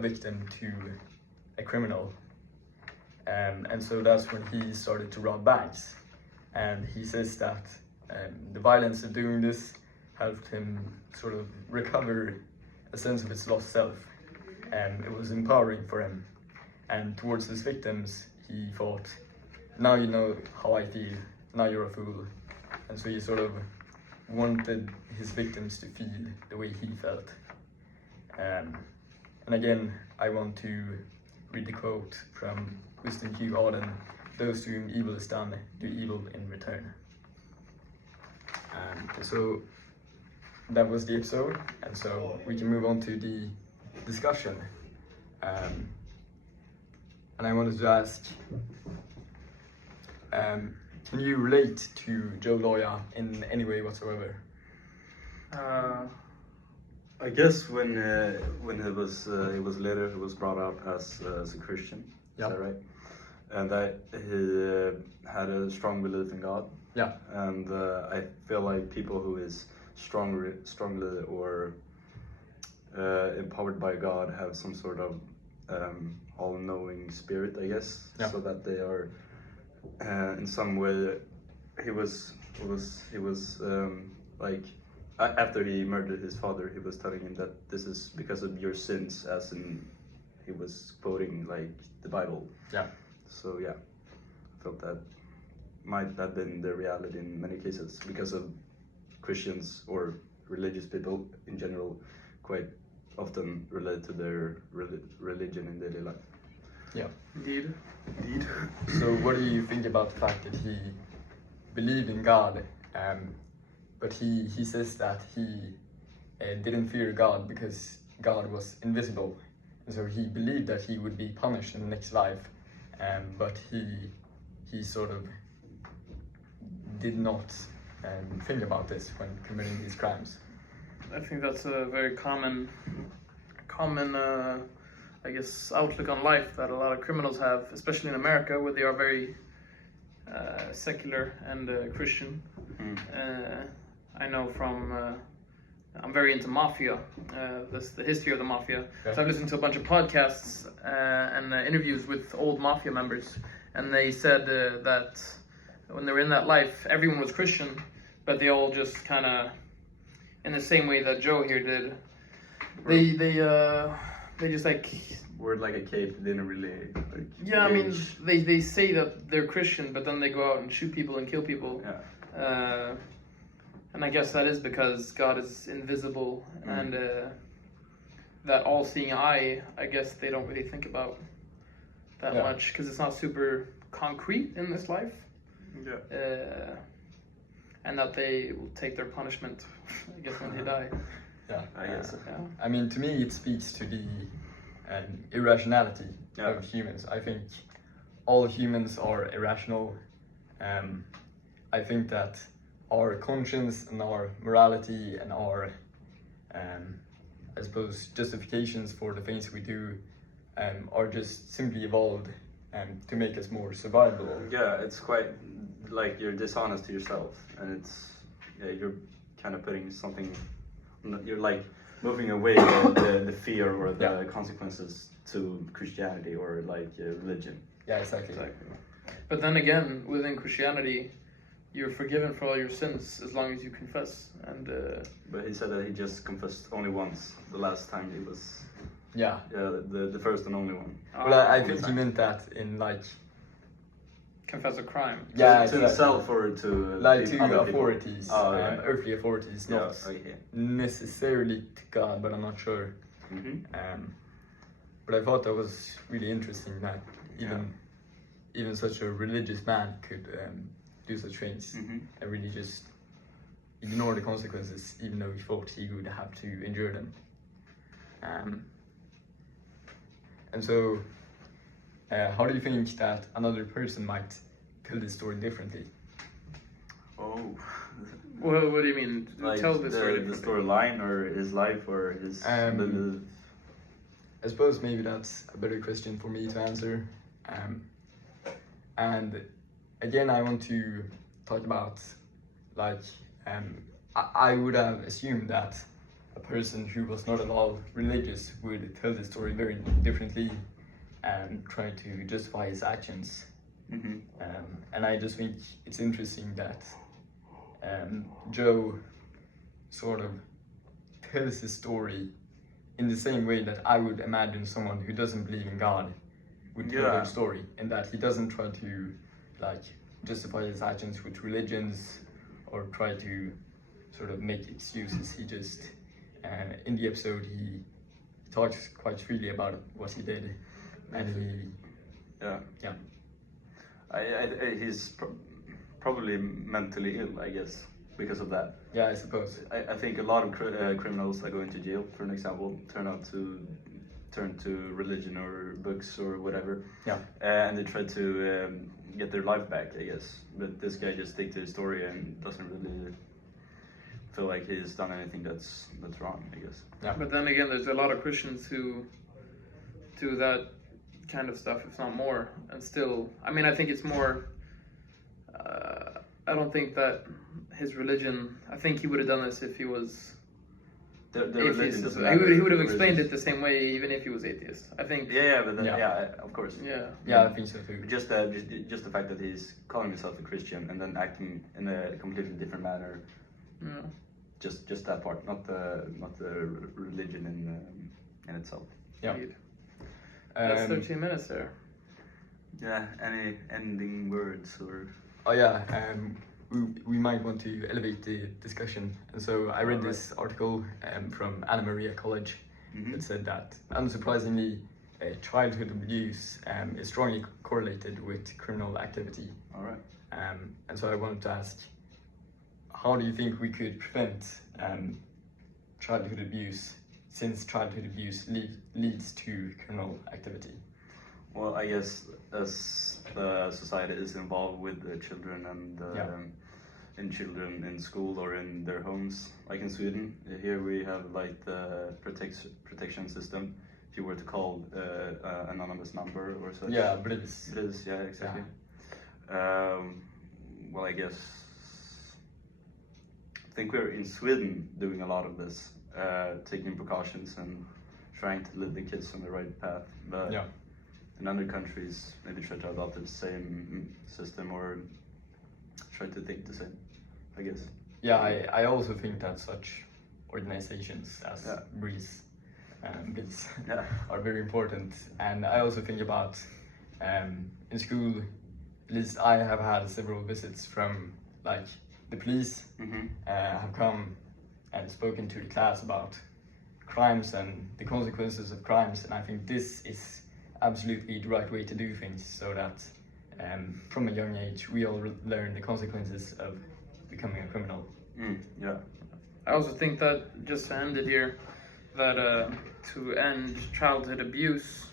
victim to a criminal. And so that's when he started to rob banks. And he says that the violence of doing this helped him sort of recover a sense of his lost self. It was empowering for him. And towards his victims, he thought, now you know how I feel, now you're a fool. And so he sort of wanted his victims to feel the way he felt. And again, I want to read the quote from Winston Q. Auden: "Those to whom evil is done do evil in return." So that was the episode, and so we can move on to the discussion. And I wanted to ask, can you relate to Joe Loya in any way whatsoever? I guess when he was later, he was brought up as a Christian. Yep. Is that right? And that he had a strong belief in God. Yeah. And I feel like people who is strongly or empowered by God have some sort of all-knowing spirit, I guess. Yeah. So that they are in some way. He was like, after he murdered his father, he was telling him that this is because of your sins, as in he was quoting like the Bible. Yeah. So yeah, I felt that might have been the reality in many cases, because of Christians or religious people in general quite often relate to their religion in daily life. Yeah. Indeed. So what do you think about the fact that he believed in God, but he says that he didn't fear God because God was invisible, and so he believed that he would be punished in the next life, but he sort of did not think about this when committing these crimes. I think that's a very common I guess outlook on life that a lot of criminals have, especially in America, where they are very secular and Christian. I know from I'm very into mafia, the history of the mafia. Okay. So I've listened to a bunch of podcasts and interviews with old mafia members, and they said that when they were in that life, everyone was Christian, but they all just kind of, in the same way that Joe here did, they just like Word like a cape, didn't really like, yeah, I mean, engage. they say that they're Christian, but then they go out and shoot people and kill people. Yeah. And I guess that is because God is invisible, and that all-seeing eye, I guess they don't really think about that much, because it's not super concrete in this life. Yeah. And that they will take their punishment, I guess, when they die. Yeah, I guess. Yeah. I mean, to me, it speaks to the irrationality Yeah. of humans. I think all humans are irrational. I think that our conscience and our morality and our, I suppose, justifications for the things we do are just simply evolved to make us more survivable. Yeah, it's quite like you're dishonest to yourself, and you're kind of putting something. You're like moving away the fear or the consequences to Christianity or like religion. Yeah, exactly. But then again, within Christianity, you're forgiven for all your sins as long as you confess. And But he said that he just confessed only once. The last time he was. Yeah. Yeah, the first and only one. Well, I think he meant that in like. confess a crime. Yeah, To exactly. himself or to Like to other people. authorities, right. earthly authorities, Yeah, not okay. necessarily to God, but I'm not sure. But I thought that was really interesting that even such a religious man could do such things and really just ignore the consequences, even though he thought he would have to endure them. And so, how do you think that another person might tell this story differently? Oh. Well, what do you mean? Like Tell this story. the storyline or his life or his belief. I suppose maybe that's a better question for me to answer. And again, I want to talk about like I would have assumed that a a person who was not at all religious would tell the story very differently and try to justify his actions. And I just think it's interesting that Joe sort of tells his story in the same way that I would imagine someone who doesn't believe in God would tell their story, and that he doesn't try to like justify his actions with religions or try to sort of make excuses. He just in the episode he talks quite freely about what he did, and he's probably mentally ill, I guess, because of that. Yeah, I suppose. I think a lot of criminals that go into jail, for an example, turn to religion or books or whatever. Yeah. And they try to get their life back, I guess. But this guy just sticks to his story and doesn't really feel like he's done anything that's wrong, I guess. Yeah. But then again, there's a lot of Christians who do that kind of stuff, if not more, and still, I mean, I think it's more, I don't think that his religion, I think he would have done this if he was the atheist. religion doesn't He would have explained it the same way even if he was atheist, I think. But then, of course. Yeah, I think so too. Just the fact that he's calling himself a Christian and then acting in a completely different manner. Yeah. Just that part, not the religion in itself. Yeah. That's 13 minutes there. Yeah. Any ending words or? Oh yeah. We might want to elevate the discussion, and so I read this article from Anna Maria College that said that, unsurprisingly, childhood abuse is strongly correlated with criminal activity. All right. And so I wanted to ask, how do you think we could prevent childhood abuse, since childhood abuse leads to criminal activity? Well, I guess as the society is involved with the children and children in school or in their homes, like in Sweden, here we have like the protection system. If you were to call anonymous number or such. Yeah, Bris. Yeah, exactly. Yeah. Well, I guess I think we're in Sweden doing a lot of this, taking precautions and trying to lead the kids on the right path. But in other countries, maybe try to adopt the same system or try to think the same, I guess. Yeah, I also think that such organizations as Breeze and BITS are very important. And I also think about in school, at least I have had several visits from like the police have come and spoken to the class about crimes and the consequences of crimes, and I think this is absolutely the right way to do things, so that from a young age we all learn the consequences of becoming a criminal. I also think that, just to end it here, that to end childhood abuse,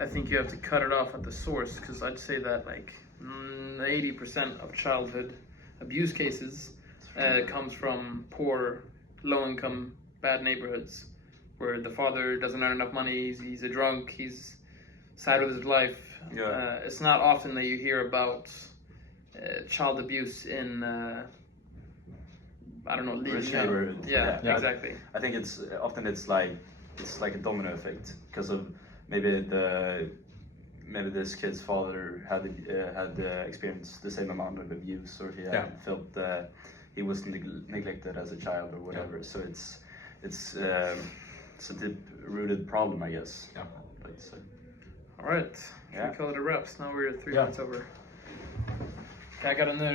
I think you have to cut it off at the source, because I'd say that like 80% of childhood abuse cases comes from poor, low-income, bad neighborhoods where the father doesn't earn enough money, he's a drunk, he's sad with his life. It's not often that you hear about child abuse in I don't know, rich neighborhood. Yeah, exactly. I think it's often it's like a domino effect because of maybe this kid's father had experienced the same amount of abuse, or he had felt that he was neglected as a child or whatever. So it's a deep-rooted problem, I guess. Yeah. All right. Should we call it a wrap? Now we're 3 minutes over. Jag got a new